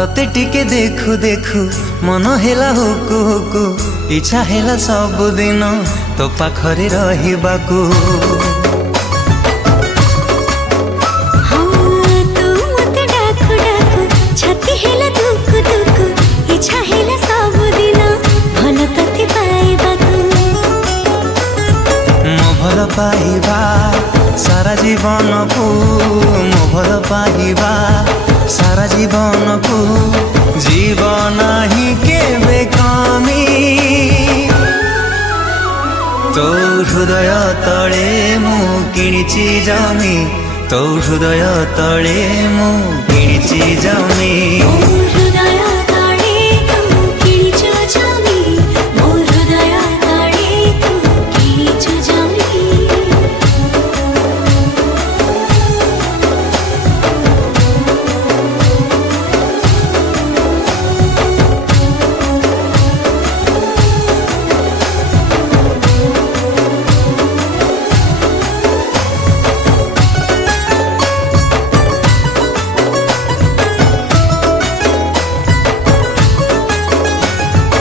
तते टिके देखु देखु मन हेला हुकु हुकु इच्छा हेला सब दिन तो पाखरे रहिबाकू। भल पाइबा सारा जीवन को मो भल पाइबा सारा जीवन को जीवन ही केबे कमी तो हृदय तले मु किणिची जमी तो हृदय तले मु किणिची जमी।